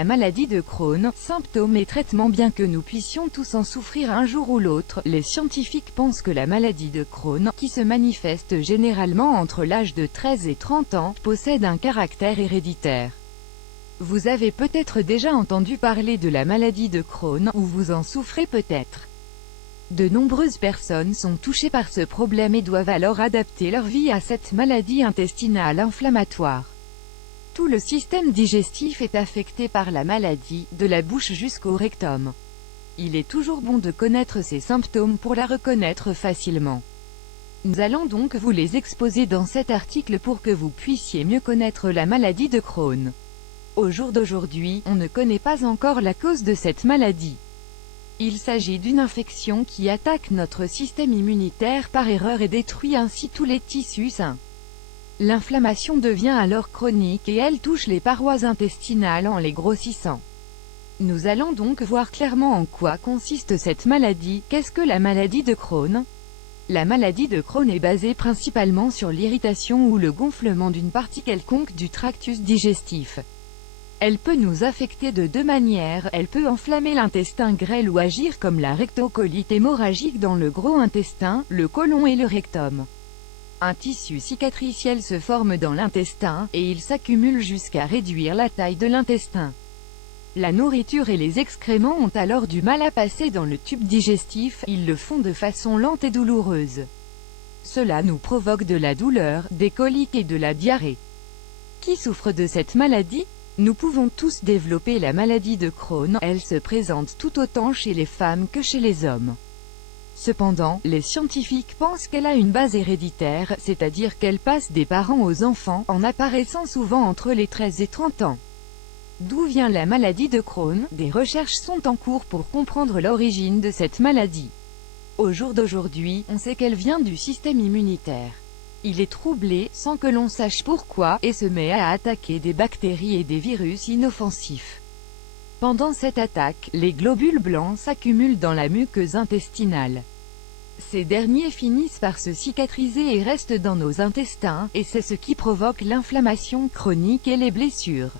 La maladie de Crohn, symptômes et traitements. Bien que nous puissions tous en souffrir un jour ou l'autre, les scientifiques pensent que la maladie de Crohn, qui se manifeste généralement entre l'âge de 13 et 30 ans, possède un caractère héréditaire. Vous avez peut-être déjà entendu parler de la maladie de Crohn, ou vous en souffrez peut-être. De nombreuses personnes sont touchées par ce problème et doivent alors adapter leur vie à cette maladie intestinale inflammatoire. Tout le système digestif est affecté par la maladie, de la bouche jusqu'au rectum. Il est toujours bon de connaître ces symptômes pour la reconnaître facilement. Nous allons donc vous les exposer dans cet article pour que vous puissiez mieux connaître la maladie de Crohn. Au jour d'aujourd'hui, on ne connaît pas encore la cause de cette maladie. Il s'agit d'une infection qui attaque notre système immunitaire par erreur et détruit ainsi tous les tissus sains. L'inflammation devient alors chronique et elle touche les parois intestinales en les grossissant. Nous allons donc voir clairement en quoi consiste cette maladie. Qu'est-ce que la maladie de Crohn? La maladie de Crohn est basée principalement sur l'irritation ou le gonflement d'une partie quelconque du tractus digestif. Elle peut nous affecter de deux manières. Elle peut enflammer l'intestin grêle ou agir comme la rectocolite hémorragique dans le gros intestin, le côlon et le rectum. Un tissu cicatriciel se forme dans l'intestin, et il s'accumule jusqu'à réduire la taille de l'intestin. La nourriture et les excréments ont alors du mal à passer dans le tube digestif, ils le font de façon lente et douloureuse. Cela nous provoque de la douleur, des coliques et de la diarrhée. Qui souffre de cette maladie? Nous pouvons tous développer la maladie de Crohn, elle se présente tout autant chez les femmes que chez les hommes. Cependant, les scientifiques pensent qu'elle a une base héréditaire, c'est-à-dire qu'elle passe des parents aux enfants, en apparaissant souvent entre les 13 et 30 ans. D'où vient la maladie de Crohn? Des recherches sont en cours pour comprendre l'origine de cette maladie. Au jour d'aujourd'hui, on sait qu'elle vient du système immunitaire. Il est troublé, sans que l'on sache pourquoi, et se met à attaquer des bactéries et des virus inoffensifs. Pendant cette attaque, les globules blancs s'accumulent dans la muqueuse intestinale. Ces derniers finissent par se cicatriser et restent dans nos intestins, et c'est ce qui provoque l'inflammation chronique et les blessures.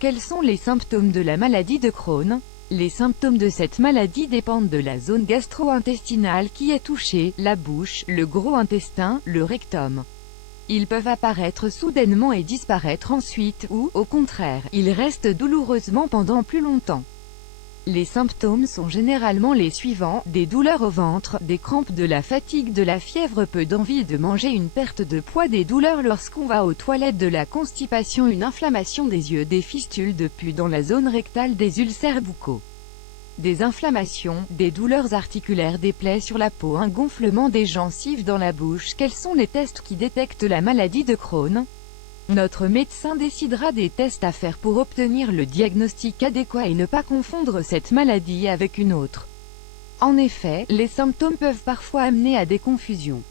Quels sont les symptômes de la maladie de Crohn? Les symptômes de cette maladie dépendent de la zone gastro-intestinale qui est touchée, la bouche, le gros intestin, le rectum. Ils peuvent apparaître soudainement et disparaître ensuite, ou, au contraire, ils restent douloureusement pendant plus longtemps. Les symptômes sont généralement les suivants: des douleurs au ventre, des crampes, de la fatigue, de la fièvre, peu d'envie de manger, une perte de poids, des douleurs lorsqu'on va aux toilettes, de la constipation, une inflammation des yeux, des fistules de pus dans la zone rectale, des ulcères buccaux, des inflammations, des douleurs articulaires, des plaies sur la peau, un gonflement des gencives dans la bouche. Quels sont les tests qui détectent la maladie de Crohn? Notre médecin décidera des tests à faire pour obtenir le diagnostic adéquat et ne pas confondre cette maladie avec une autre. En effet, les symptômes peuvent parfois amener à des confusions.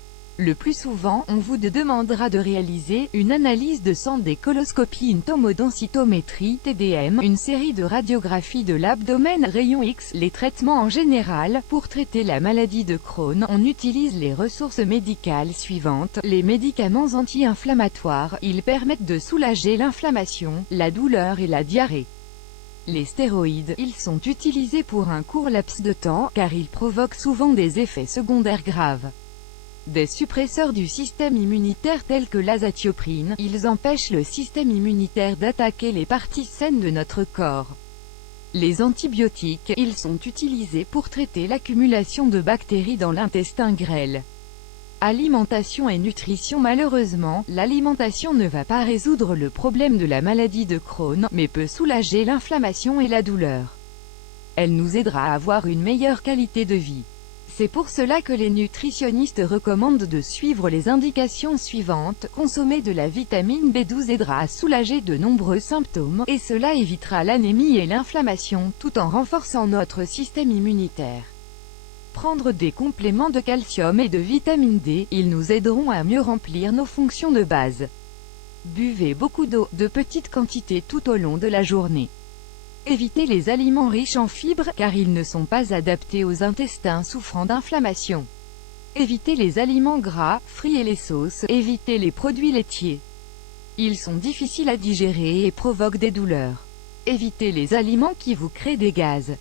Le plus souvent, on vous demandera de réaliser une analyse de sang, des coloscopies, une tomodensitométrie, TDM, une série de radiographies de l'abdomen, rayons X. Les traitements en général, pour traiter la maladie de Crohn, on utilise les ressources médicales suivantes. Les médicaments anti-inflammatoires, ils permettent de soulager l'inflammation, la douleur et la diarrhée. Les stéroïdes, ils sont utilisés pour un court laps de temps, car ils provoquent souvent des effets secondaires graves. Des suppresseurs du système immunitaire tels que l'azatioprine, ils empêchent le système immunitaire d'attaquer les parties saines de notre corps. Les antibiotiques, ils sont utilisés pour traiter l'accumulation de bactéries dans l'intestin grêle. Alimentation et nutrition. Malheureusement, l'alimentation ne va pas résoudre le problème de la maladie de Crohn, mais peut soulager l'inflammation et la douleur. Elle nous aidera à avoir une meilleure qualité de vie. C'est pour cela que les nutritionnistes recommandent de suivre les indications suivantes. Consommer de la vitamine B12 aidera à soulager de nombreux symptômes, et cela évitera l'anémie et l'inflammation, tout en renforçant notre système immunitaire. Prendre des compléments de calcium et de vitamine D, ils nous aideront à mieux remplir nos fonctions de base. Buvez beaucoup d'eau, de petites quantités tout au long de la journée. Évitez les aliments riches en fibres, car ils ne sont pas adaptés aux intestins souffrant d'inflammation. Évitez les aliments gras, frits et les sauces. Évitez les produits laitiers. Ils sont difficiles à digérer et provoquent des douleurs. Évitez les aliments qui vous créent des gaz.